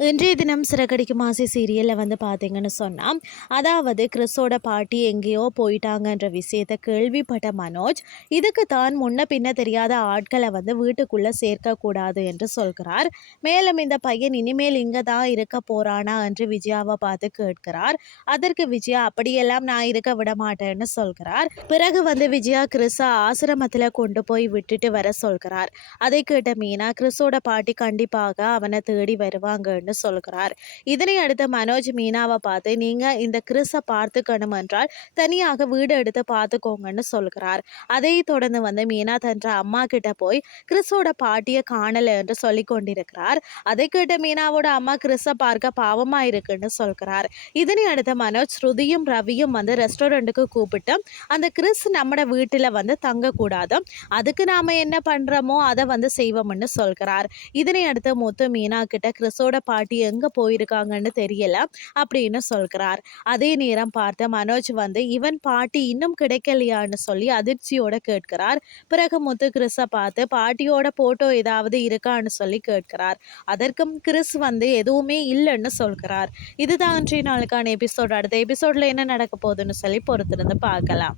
இன்றைய தினம் சிறகடிக்கும் ஆசை சீரியலில் வந்து பார்த்தீங்கன்னு சொன்னால் அதாவது கிறிஸோட பாட்டி எங்கேயோ போயிட்டாங்கன்ற விஷயத்தை கேள்விப்பட்ட மனோஜ் இதுக்கு தான் முன்ன பின்ன தெரியாத ஆட்களை வந்து வீட்டுக்குள்ளே சேர்க்கக்கூடாது என்று சொல்கிறார். மேலும் இந்த பையன் இனிமேல் இங்கே தான் இருக்க போறானா என்று விஜயாவை பார்த்து கேட்கிறார். அதற்கு விஜயா அப்படியெல்லாம் நான் இருக்க விட மாட்டேன்னு சொல்கிறார். பிறகு வந்து விஜயா கிறிஸை ஆசிரமத்தில் கொண்டு போய் விட்டுட்டு வர சொல்கிறார். அதை கேட்ட மீனா கிறிஸோட பாட்டி கண்டிப்பாக அவனை தேடி அப்படின்னு சொல்கிறார் இதனை அடுத்து மனோஜ் மீனாவை பார்த்து நீங்கள் இந்த கிறிஸை பார்த்துக்கணும் என்றால் தனியாக வீடு எடுத்து பார்த்துக்கோங்கன்னு சொல்கிறார் அதை தொடர்ந்து வந்து மீனா தன்ற அம்மா கிட்ட போய் கிறிஸோட பாட்டியை காணலை என்று சொல்லி கொண்டிருக்கிறார். அதை கேட்ட மீனாவோட அம்மா கிறிஸை பார்க்க பாவமா இருக்குன்னு சொல்கிறார் இதனை அடுத்து மனோஜ் ஸ்ருதியும் ரவியும் வந்து ரெஸ்டாரண்ட்டுக்கு கூப்பிட்டு அந்த கிறிஸ் நம்மட வீட்டில் வந்து தங்கக்கூடாது. அதுக்கு நாம என்ன பண்ணுறோமோ அதை வந்து செய்வோம்னு சொல்கிறார் இதனை அடுத்து முத்து மீனா கிட்ட கிறிஸோட பாட்டி எங்கே போயிருக்காங்கன்னு தெரியல அப்படின்னு சொல்கிறார். அதே நேரம் பார்த்த மனோஜ் வந்து இவன் பாட்டி இன்னும் கிடைக்கலையான்னு சொல்லி அதிர்ச்சியோட கேட்கிறார். பிறகு முத்து கிறிஸை பார்த்து பாட்டியோட போட்டோ ஏதாவது இருக்கான்னு சொல்லி கேட்கிறார். அதற்கும் கிறிஸ் வந்து எதுவுமே இல்லைன்னு சொல்கிறார். இதுதான் இன்றைய நாளுக்கான எபிசோட். அடுத்த எபிசோடில் என்ன நடக்க போகுதுன்னு சொல்லி பொறுத்திருந்து பார்க்கலாம்.